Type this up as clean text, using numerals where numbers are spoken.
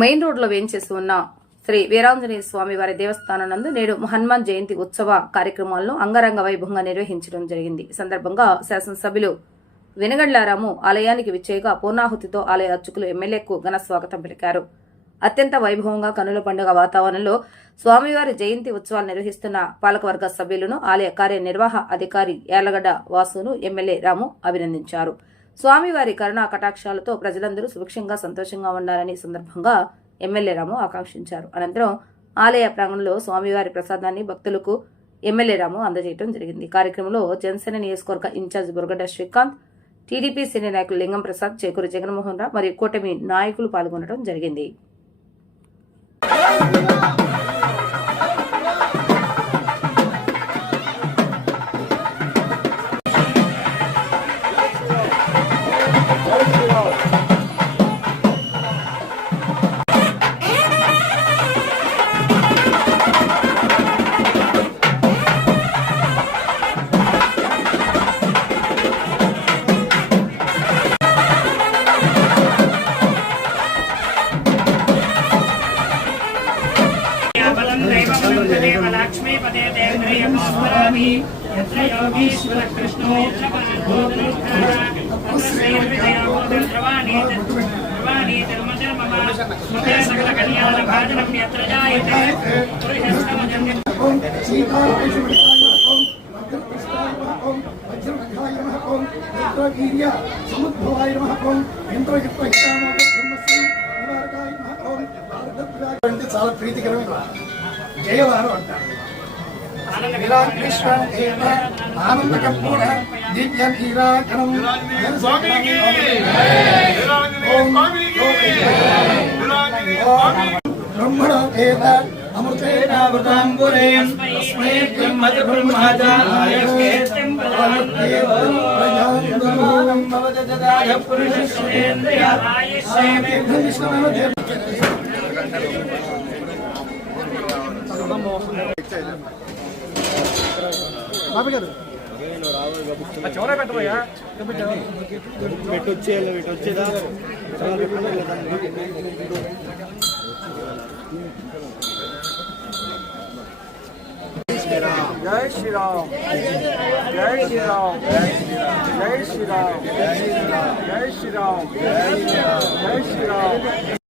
Main రోడ్లో వేయించేసి ఉన్న శ్రీ వీరాంజనేయ స్వామి వారి దేవస్థానం నందు నేడు హనుమాన్ జయంతి ఉత్సవ కార్యక్రమాలను అంగరంగ వైభవంగా నిర్వహించడం జరిగింది. ఈ సందర్భంగా శాసనసభ్యులు వెనుగండ్లారాము ఆలయానికి విచ్చేయగా పూర్ణాహుతితో ఆలయ అర్చకులు ఎమ్మెల్యేకు ఘన స్వాగతం పలికారు. అత్యంత వైభవంగా కనుల పండుగ వాతావరణంలో స్వామివారి జయంతి ఉత్సవాలు నిర్వహిస్తున్న పాలకవర్గ సభ్యులను ఆలయ కార్యనిర్వాహ అధికారి యార్లగడ్డ వాసును ఎమ్మెల్యే రాము అభినందించారు. స్వామివారి కరుణా కటాక్షాలతో ప్రజలందరూ సుభిక్షంగా సంతోషంగా ఉండాలని సందర్భంగా ఎమ్మెల్యే రాము ఆకాంక్షించారు. అనంతరం ఆలయ ప్రాంగణంలో స్వామివారి ప్రసాదాన్ని భక్తులకు ఎమ్మెల్యే రాము అందజేయడం జరిగింది. కార్యక్రమంలో జనసేన నియోజకవర్గ in charge Buragadda Srikanth, TDP senior నాయకులు లింగం ప్రసాద్, చేకూరి జగన్మోహన్ రావు మరియు కూటమి నాయకులు పాల్గొనడం జరిగింది. लक्ष्मीपते देन्द्रियमास्मरामि यत्र योगीश्वर कृष्णो द्रवाणी धर्मधर्ममा स्मृते सकल कल्याण भाजनं यत्र जायते पुरुषस्तमजन्म చాలా ప్రీతికరమైన జయవారం అంటారు. విరాకృష్ణ ఆనంద కర్పూర దివ్య నీరాకరం బ్రహ్మణ దేవ అమృతేనావృతాంబురేం తస్మై బ్రహ్మజ బ్రహ్మచారాయ బాబు గారు చౌరా పెట్టబోయా పెట్టొచ్చేయాలి పెట్టొచ్చేదా జై శ్రీరామ్ జై శ్రీరామ్ జై శ్రీరామ్ జై శ్రీరామ్ జై శ్రీరామ్ జై శ్రీరామ్.